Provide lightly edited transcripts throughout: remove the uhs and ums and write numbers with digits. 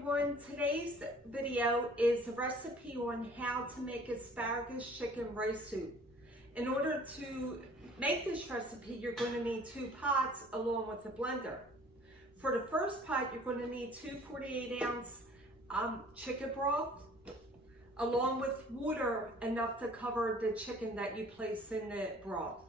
everyone, today's video is a recipe on how to make asparagus chicken rice soup. In order to make this recipe, you're going to need 2 pots along with a blender. For the first pot, you're going to need 2 48-ounce chicken broth along with water enough to cover the chicken that you place in the broth.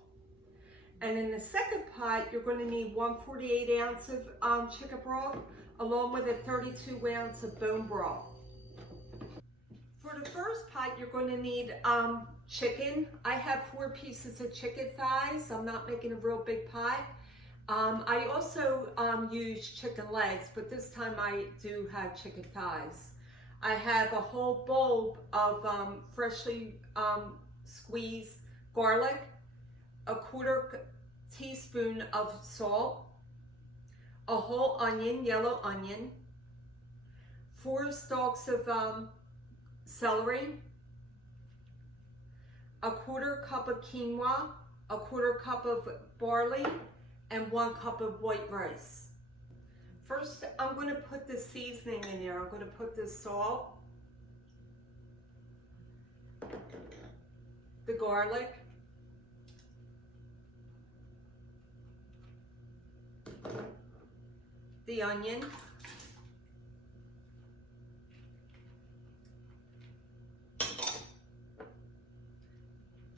And in the second pot, you're going to need 1 48-ounce of chicken broth along with a 32-ounce of bone broth. For the first pot, you're going to need chicken. I have 4 pieces of chicken thighs. I'm not making a real big pot. I also use chicken legs, but this time I do have chicken thighs. I have a whole bowl of freshly squeezed garlic, a 1/4 teaspoon of salt, a whole onion, yellow onion, 4 stalks of celery, a 1/4 cup of quinoa, a 1/4 cup of barley, and 1 cup of white rice. First, I'm going to put the seasoning in there. I'm going to put the salt, the garlic, the onion,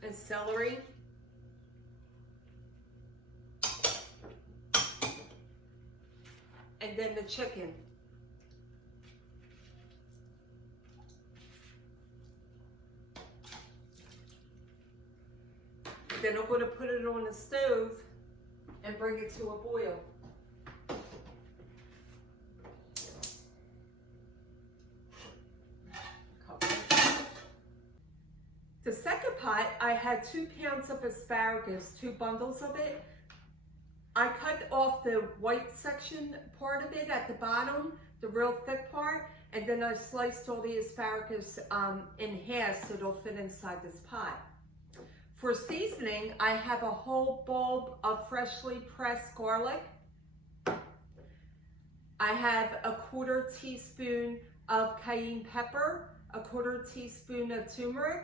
and celery, and then the chicken. Then I'm going to put it on the stove and bring it to a boil. The second pot, I had 2 pounds of asparagus, 2 bundles of it. I cut off the white section part of it at the bottom, the real thick part, and then I sliced all the asparagus in half so it'll fit inside this pot. For seasoning, I have a whole bulb of freshly pressed garlic. I have a 1/4 teaspoon of cayenne pepper, a 1/4 teaspoon of turmeric,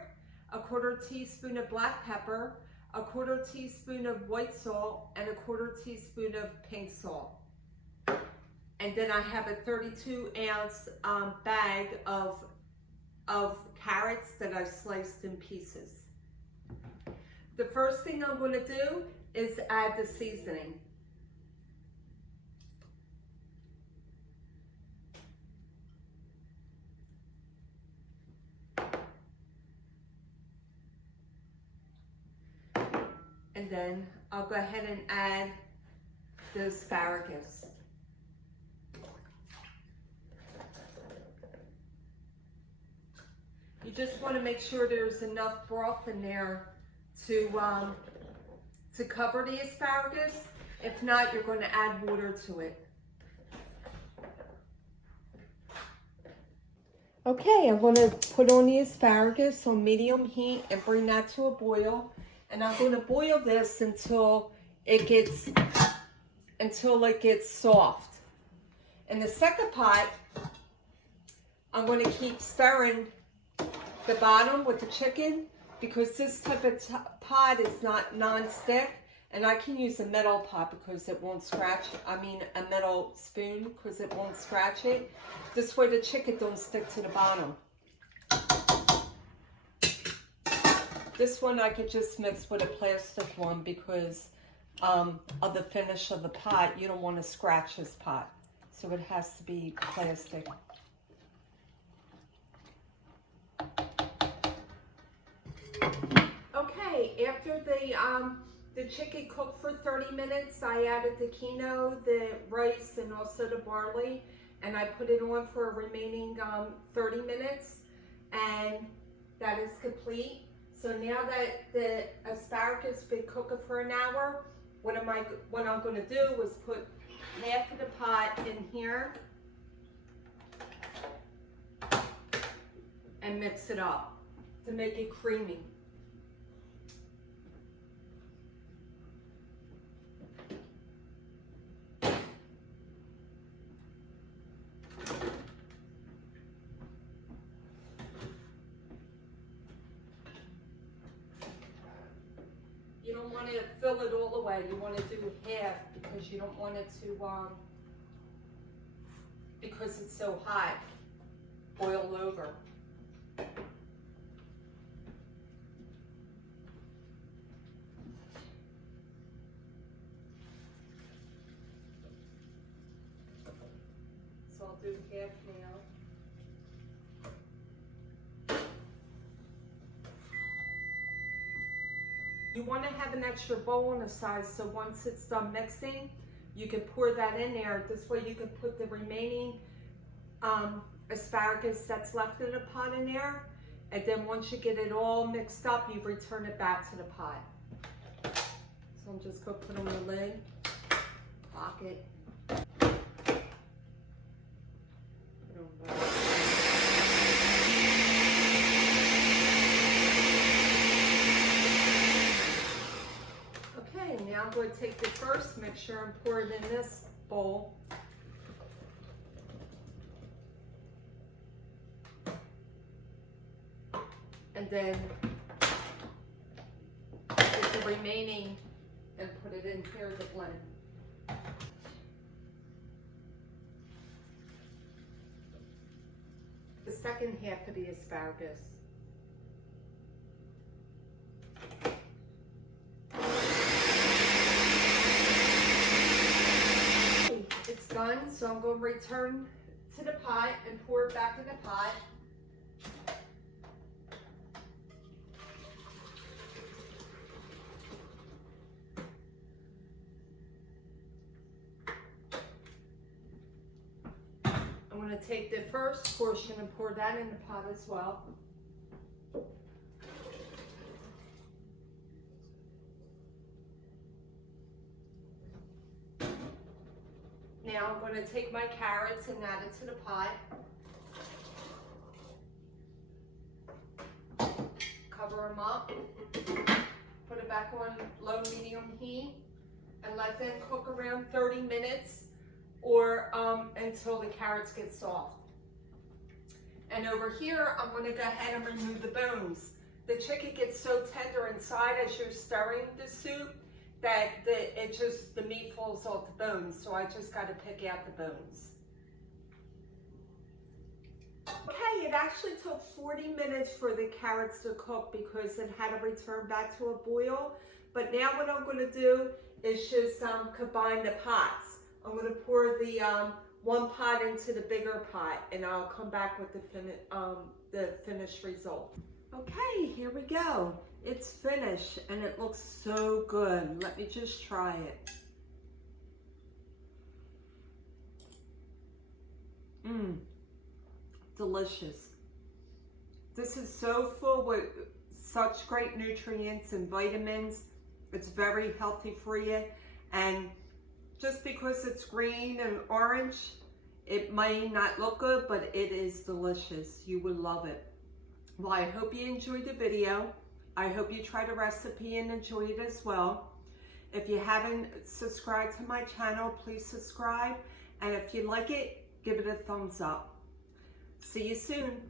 a 1/4 teaspoon of black pepper, a 1/4 teaspoon of white salt, and a 1/4 teaspoon of pink salt. And then I have a 32-ounce bag of carrots that I sliced in pieces. The first thing I'm going to do is add the seasoning. And then I'll go ahead and add the asparagus. You just want to make sure there's enough broth in there to cover the asparagus. If not, you're going to add water to it. Okay, I'm going to put on the asparagus on medium heat and bring that to a boil. And I'm going to boil this until it gets soft. In the second pot, I'm going to keep stirring the bottom with the chicken because this type of pot is not non-stick, and I can use a metal pot because it won't scratch. I mean a metal spoon because it won't scratch it. This way the chicken don't stick to the bottom. This one I could just mix with a plastic one because of the finish of the pot. You don't want to scratch this pot, so it has to be plastic. Okay, after the chicken cooked for 30 minutes, I added the quinoa, the rice, and also the barley, and I put it on for a remaining 30 minutes, and that is complete. So now that the asparagus has been cooking for an hour, what I'm going to do is put half of the pot in here and mix it up to make it creamy. to fill it all the way. You want to do half because you don't want it to, because it's so hot, boil over. So I'll do half now. You want to have an extra bowl on the side, so once it's done mixing, you can pour that in there. This way you can put the remaining asparagus that's left in the pot in there, and then once you get it all mixed up, you return it back to the pot. So I'm just going to put on the lid, lock it. Okay, now I'm going to take the first mixture and pour it in this bowl. And then get the remaining and put it in here to blend. The second half of the asparagus. It's done, so I'm going to return to the pot and pour it back in the pot. I'm going to take the first portion and pour that in the pot as well. Now I'm going to take my carrots and add it to the pot. Cover them up. Put it back on low medium heat and let them cook around 30 minutes or until the carrots get soft. And over here, I'm going to go ahead and remove the bones. The chicken gets so tender inside as you're stirring the soup that the meat falls off the bones. So I just got to pick out the bones. Okay, it actually took 40 minutes for the carrots to cook because it had to return back to a boil. But now what I'm going to do is just combine the pots. I'm going to pour the one pot into the bigger pot, and I'll come back with the finished result. Okay, here we go. It's finished, and it looks so good. Let me just try it. Delicious. This is so full with such great nutrients and vitamins. It's very healthy for you, and just because it's green and orange, it might not look good, but it is delicious. You would love it. Well, I hope you enjoyed the video. I hope you try the recipe and enjoy it as well. If you haven't subscribed to my channel, please subscribe. And if you like it, give it a thumbs up. See you soon.